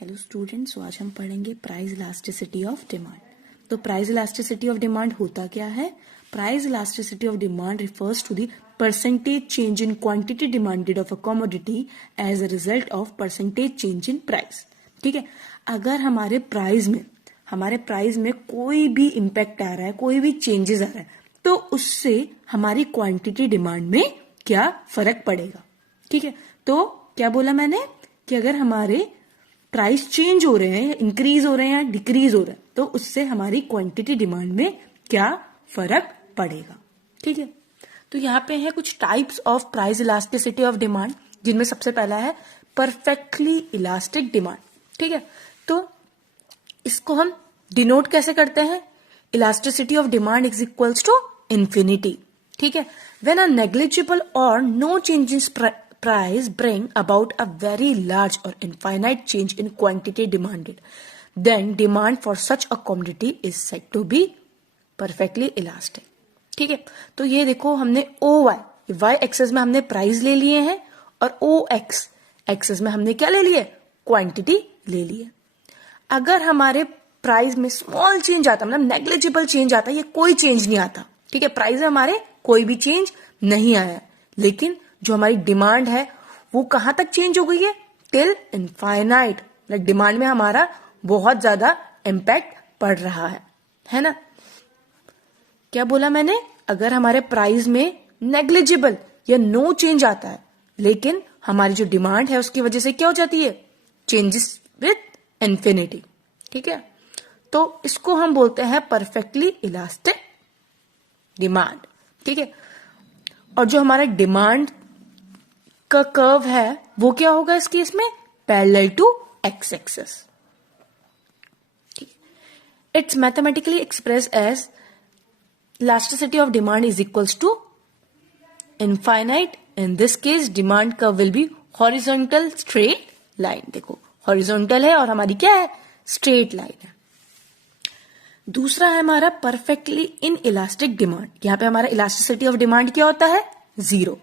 Hello students, तो आज हम पढ़ेंगे प्राइस इलास्टिसिटी ऑफ डिमांड। तो प्राइस इलास्टिसिटी ऑफ डिमांड होता क्या है? Price elasticity of demand refers to the percentage change in quantity demanded of a commodity as a result of percentage change in price. ठीक है, अगर हमारे price में कोई भी इम्पैक्ट आ रहा है, कोई भी चेंजेस आ रहा है, तो उससे हमारी क्वांटिटी डिमांड में क्या फर्क पड़ेगा। ठीक है, तो क्या बोला मैंने कि अगर हमारे प्राइस चेंज हो रहे हैं, इंक्रीज हो रहे हैं या डिक्रीज हो रहे हैं, तो उससे हमारी क्वांटिटी डिमांड में क्या फर्क पड़ेगा। ठीक है, तो यहाँ पे है कुछ types of price elasticity of demand, जिनमें सबसे पहला है परफेक्टली इलास्टिक डिमांड। ठीक है, तो इसको हम डिनोट कैसे करते हैं? Elasticity of demand is equals to infinity. ठीक है, व्हेन अ नेग्लिजिबल और no change in price bring about a very large or infinite change in quantity demanded, then demand for such a commodity is said to be perfectly elastic. ठीक है, तो ये देखो हमने y access में हमने price ले लिए हैं और OX एक्सेस में हमने क्या ले लिए? क्वांटिटी ले लिए। अगर हमारे प्राइस में स्मॉल चेंज आता, मतलब नेग्लिजिबल चेंज आता, ये कोई चेंज नहीं आता। ठीक है, प्राइस में हमारे कोई भी चेंज नहीं आया, लेकिन जो हमारी डिमांड है वो कहां तक चेंज हो गई है? Till infinite. डिमांड में हमारा बहुत ज्यादा इम्पैक्ट पड़ रहा है ना? क्या बोला मैंने? अगर हमारे प्राइस में नेग्लिजिबल या नो चेंज आता है, लेकिन हमारी जो डिमांड है उसकी वजह से क्या हो जाती है? Changes with infinity. ठीक है, तो इसको हम बोलते हैं परफेक्टली इलास्टिक डिमांड। ठीक है, और जो हमारा डिमांड का कर्व है वो क्या होगा इस केस में? Parallel to X axis. It's mathematically express as elasticity of demand is equals to infinite. In this case demand curve will be horizontal straight line. देखो हॉरिजॉन्टल है और हमारी क्या है? स्ट्रेट लाइन है। दूसरा है हमारा परफेक्टली इन इलास्टिक डिमांड। यहां पे हमारा इलास्टिसिटी ऑफ डिमांड क्या होता है? 0।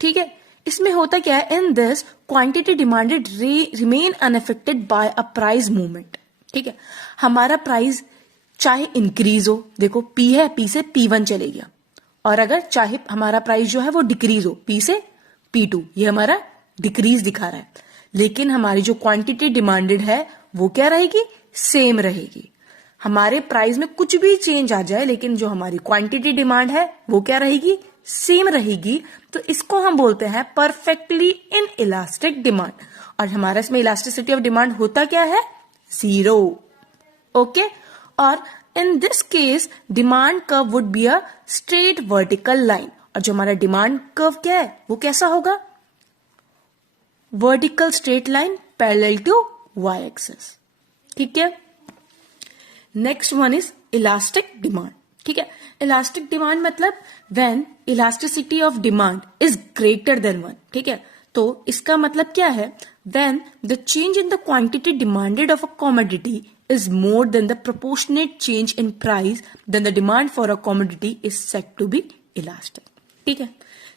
ठीक है, इसमें होता क्या है? In this quantity demanded remain unaffected bye a price movement. ठीक है, हमारा प्राइस चाहे इंक्रीज हो, देखो P है, P से P1 चले गया, और अगर चाहे हमारा प्राइस जो है वो डिक्रीज हो, P से P2, ये हमारा डिक्रीज दिखा रहा है, लेकिन हमारी जो क्वांटिटी डिमांडेड है वो क्या रहेगी? सेम रहेगी। हमारे प्राइस में कुछ भी चेंज आ जाए, लेकिन जो हमारी क्वांटिटी डिमांड है वो क्या रहेगी? सेम रहेगी। तो इसको हम बोलते हैं परफेक्टली इन इलास्टिक डिमांड। और हमारा इसमें इलास्टिसिटी ऑफ डिमांड होता क्या है? 0। ओके, और इन this case demand curve would be a straight vertical line. और जो हमारा डिमांड कर्व क्या है वो कैसा होगा? Vertical straight line parallel to y axis. ठीक है, next one is elastic demand. ठीक है, इलास्टिक डिमांड मतलब when elasticity of demand is greater than 1। ठीक है, तो इसका मतलब क्या है? When the change in the quantity demanded of a commodity is more than the proportionate change in price, then the demand for a commodity is said to be elastic. ठीक है,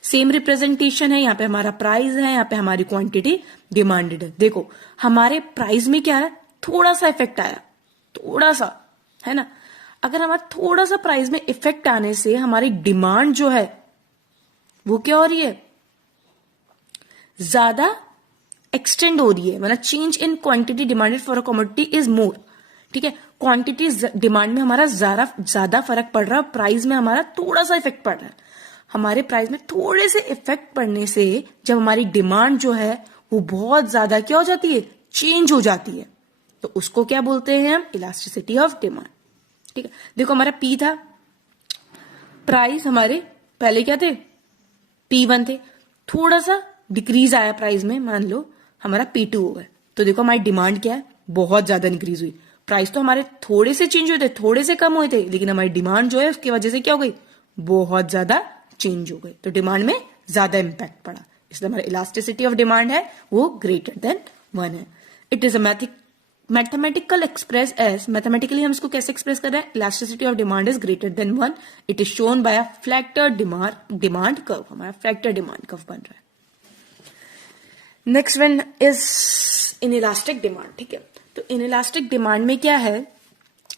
same representation है, यहाँ पे हमारा price है, यहाँ पे हमारी क्वांटिटी डिमांडेड है। देखो हमारे प्राइस में क्या है? थोड़ा सा इफेक्ट आया, थोड़ा सा, है ना? अगर हमारा थोड़ा सा प्राइस में इफेक्ट आने से हमारी डिमांड जो है वो क्या हो रही है? ज्यादा एक्सटेंड हो रही है, मतलब change in quantity demanded for a commodity is मोर। ठीक है, क्वांटिटी डिमांड में हमारा ज्यादा फर्क पड़ रहा है, प्राइस में हमारा थोड़ा सा इफेक्ट पड़ रहा है। हमारे प्राइस में थोड़े से इफेक्ट पड़ने से जब हमारी डिमांड जो है वो बहुत ज्यादा क्या हो जाती है? चेंज हो जाती है। तो उसको क्या बोलते हैं हम? Elasticity of demand. ठीक है, देखो हमारा P था, प्राइस हमारे पहले क्या थे? P1 थे, थोड़ा सा डिक्रीज आया प्राइस में, मान लो हमारा P2 हो गया, तो देखो हमारी डिमांड क्या है? बहुत ज्यादा इंक्रीज हुई। प्राइस तो हमारे थोड़े से चेंज हुए थे, थोड़े से कम हुए थे, लेकिन हमारी डिमांड जो है उसकी वजह से क्या हो गई? बहुत ज्यादा चेंज हो गई, तो डिमांड में ज्यादा इंपैक्ट पड़ा, इसलिए हमारा इलास्टिसिटी ऑफ डिमांड है वो ग्रेटर देन 1 है। It is a mathematical express as, mathematically हम इसको कैसे एक्सप्रेस कर रहे हैं? Elasticity of demand is greater than 1। It is shown by a flatter demand curve. हमारा फ्लैटर डिमांड कर्व बन रहा है। Next one is inelastic demand, ठीक है। तो इनइलास्टिक डिमांड में क्या है,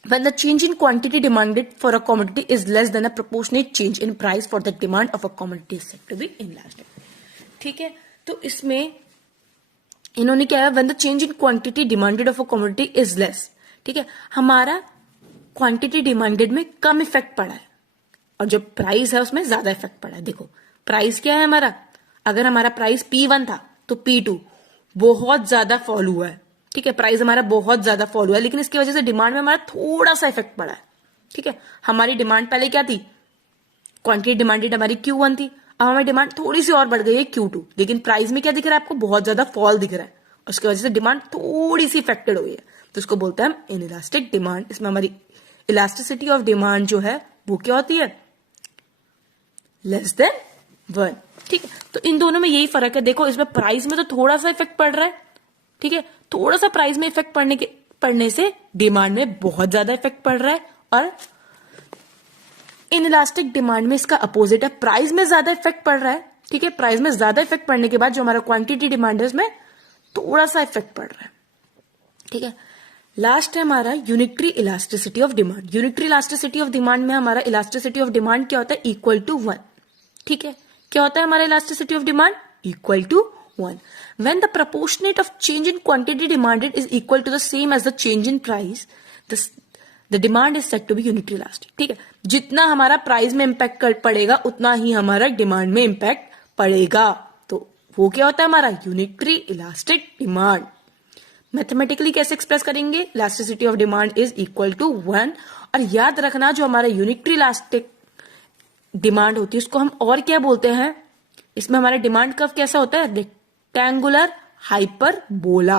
when the change in quantity demanded for a commodity is less than a proportionate change in price for the demand of a commodity is said to be inelastic, ठीक है। तो इसमें इन्होंने क्या है, when the change in quantity demanded of a commodity is less, ठीक है, हमारा क्वांटिटी डिमांडेड में कम इफेक्ट पड़ा है और जो प्राइस है उसमें ज्यादा इफेक्ट पड़ा है। देखो प्राइस क्या है हमारा, अगर हमारा प्राइस P1 था तो P2 बहुत ज्यादा फॉल हुआ है, ठीक है, प्राइस हमारा बहुत ज्यादा फॉल हुआ है, लेकिन इसकी वजह से डिमांड में हमारा थोड़ा सा इफेक्ट पड़ा है, ठीक है। हमारी डिमांड पहले क्या थी, क्वांटिटी डिमांडेड हमारी Q1 थी, अब हमारी डिमांड थोड़ी सी और बढ़ गई है Q2, लेकिन प्राइस में क्या दिख रहा है आपको, बहुत ज्यादा फॉल दिख रहा है, उसकी वजह से डिमांड थोड़ी सी इफेक्टेड हुई है, तो इसको बोलते हैं हम इनइलास्टिक डिमांड। इसमें हमारी इलास्टिसिटी ऑफ डिमांड जो है वो क्या होती है, लेस देन 1, ठीक है। तो इन दोनों में यही फर्क है। देखो इसमें प्राइस में तो थोड़ा सा इफेक्ट पड़ रहा है, ठीक है, थोड़ा सा प्राइस में इफेक्ट पड़ने से डिमांड में बहुत ज्यादा इफेक्ट पड़ रहा है, और इनइलास्टिक डिमांड में इसका अपोजिट है, प्राइस में ज्यादा इफेक्ट पड़ रहा है, ठीक है, प्राइस में ज्यादा इफेक्ट पड़ने के बाद जो हमारा क्वांटिटी डिमांड है उसमें थोड़ा सा इफेक्ट पड़ रहा है, ठीक है। लास्ट है हमारा unitary elasticity of demand. Unitary elasticity of demand में हमारा इलास्टिसिटी ऑफ डिमांड क्या होता है, इक्वल टू 1, ठीक है। क्या होता है हमारा elasticity of demand, equal to 1 when the proportionate of change in quantity demanded is equal to the same as the change in price, the demand is said to be unitary elastic, ठीक है। जितना हमारा price में impact पड़ेगा उतना ही हमारा demand में impact पड़ेगा, तो वो क्या होता है हमारा यूनिटरी इलास्टिक डिमांड। मैथमेटिकली कैसे एक्सप्रेस करेंगे, elasticity of demand is equal to 1, और याद रखना जो हमारा यूनिटरी इलास्टिक डिमांड होती है उसको हम और क्या बोलते हैं, इसमें हमारा डिमांड कर्व कैसा होता है, रेक्टेंगुलर हाइपरबोला,